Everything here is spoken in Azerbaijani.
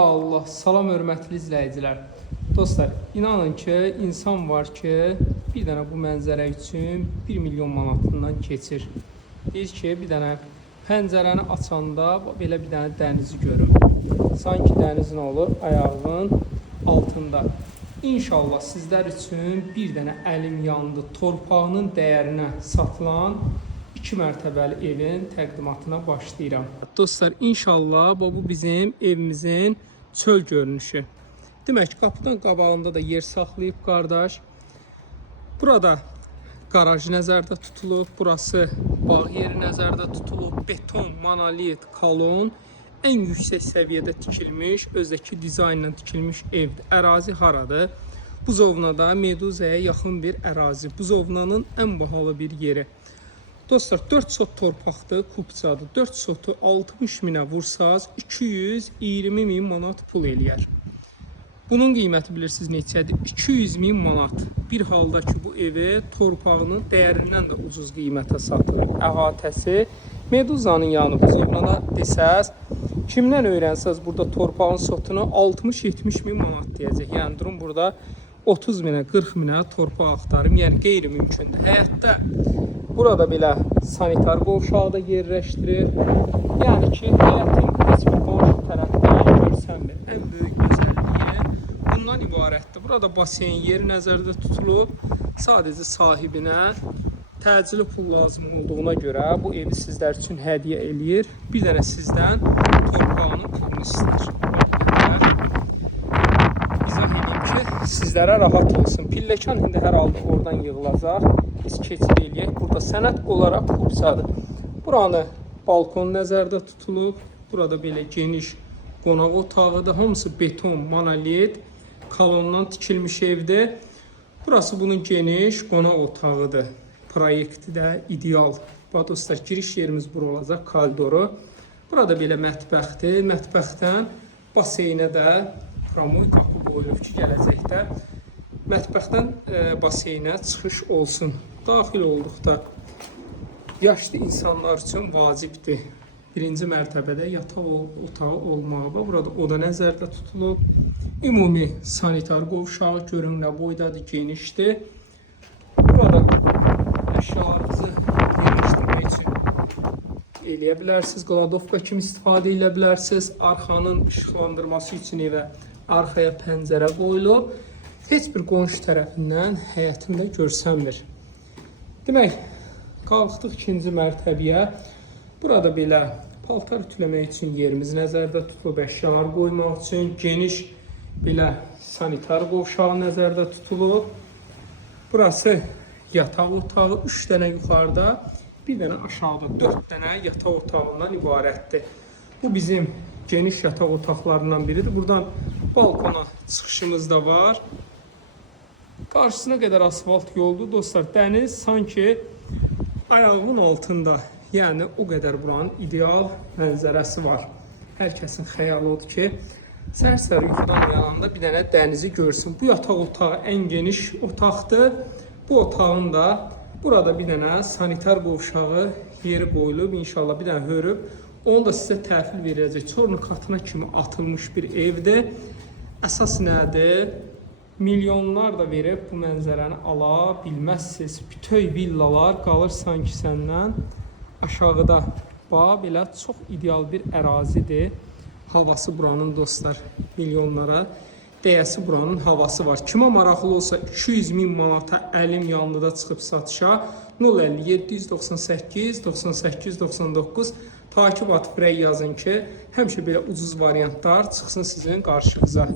Allah, salam hörmətli izləyicilər. Dostlar, inanın ki, insan var ki, bir dənə bu mənzərə üçün 1 milyon manatından keçir. Deyir ki, bir dənə pəncərəni açanda belə bir dənə dənizi görüm. Sanki dəniz nə olur? Ayağının altında. İnşallah sizlər üçün bir dənə əlim yandı, torpağının dəyərinə satılan 2 mərtəbəli evin təqdimatına başlayıram. Dostlar, inşallah bu bizim evimizin çöl görünüşü. Demək, qapıdan qabağında da yer saxlayıb qardaş. Burada qaraj nəzərdə tutulub, burası bağ yeri nəzərdə tutulub, beton, monolit, kolon, ən yüksək səviyyədə tikilmiş, özdəki dizaynla tikilmiş evdir. Ərazi haradır? Buzovnada Meduzaya yaxın bir ərazi. Buzovnanın ən bahalı bir yeri. Dostlar, 4 sot torpaqdır, kupçadır. 4 sotu 60 minə vursaz 220 min manat pul eləyər. Bunun qiyməti bilirsiniz neçədir? 200 min manat. Bir halda ki, bu evi torpağının dəyərindən də ucuz qiymətə satılır. Əhatəsi Meduzanın yanı buzovnada desəz, kimdən öyrənsəz burada torpağın sotunu 60-70 min manat deyəcək. Yəni durum burada 30 minə, 40 minə torpaq axtarım. Yəni qeyri-mümkündür. Həyətdə burada belə sanitar qovşağı da yerləşdirir. Yəni ki, həyətin heç bir qonşu tərəfdən görsənmir. Ən böyük gözəlliyi bundan ibarətdir. Burada basen yeri nəzərdə tutulub. Sadəcə sahibinə təcili pul lazım olduğuna görə bu evi sizlər üçün hədiyyə eləyir. Bir dənə sizdən torpağının pulunu istəyir. İzah edeyim ki, sizlərə rahat olsun. Pilləkan indi hər halda oradan yığılacaq. Biz keçid eləyək. Burada sənət olaraq kupçadır. Buranı balkon nəzərdə tutulub. Burada belə geniş qonaq otağıdır. Hamısı beton, monolit, kolondan tikilmiş evdir. Burası bunun geniş qonaq otağıdır. Proyekti də ideal. Dostlar, giriş yerimiz bura olacaq, koridoru. Burada belə mətbəxdir. Mətbəxdən baseynə də promoy qapı qoyulub ki, gələcəkdə mətbəxdən baseynə çıxış olsun. Daxil olduqda yaşlı insanlar üçün vacibdir. Birinci mərtəbədə yataq otağı olmağı. Burada oda nəzərdə tutulub. Ümumi sanitar qovşağı görünlə boydadır, genişdir. Burada əşyalarınızı yerləşdirmək üçün eləyə bilərsiniz. Qladovka kimi istifadə edə bilərsiniz. Arxanın işıqlandırması üçün evə arxaya pəncərə qoyulub. Heç bir qonşu tərəfindən həyətində görsənmir. Demək, qalxdıq ikinci mərtəbəyə. Burada belə paltar ütüləmək üçün yerimiz nəzərdə tutulub, əşyalar qoymaq üçün geniş belə sanitar qovşağı nəzərdə tutulub. Burası yataq otağı, 3 dənə yuxarıda, bir dənə aşağıda 4 dənə yataq otağından ibarətdir. Bu bizim geniş yataq otaqlarından biridir. Buradan balkona çıxışımız da var. Qarşısına qədər asfalt yoldur. Dostlar, dəniz sanki ayağımın altında. Yəni, o qədər buranın ideal mənzərəsi var. Hər kəsin xəyalı odur ki, səhər-səhər yuxudan uyananda bir dənə dənizi görsün. Bu yataq otağı ən geniş otaqdır. Bu otağın da burada bir dənə sanitar qovşağı yeri qoyulub. İnşallah bir dənə hörüb. Onu da sizə təhvil verəcək. Çorlu katına kimi atılmış bir evdir. Əsas nədir? Milyonlar da verib bu mənzərəni ala bilməzsiniz. Bütöv villalar qalır sanki səndən aşağıda. Bax, belə çox ideal bir ərazidir. Havası buranın dostlar milyonlara dəyəsi buranın havası var. Kimə maraqlı olsa 200 min manata əlim yanlıda çıxıb satışa 057 798 98 99 takip atıb yazın ki, həmişə belə ucuz variantlar çıxsın sizin qarşınıza.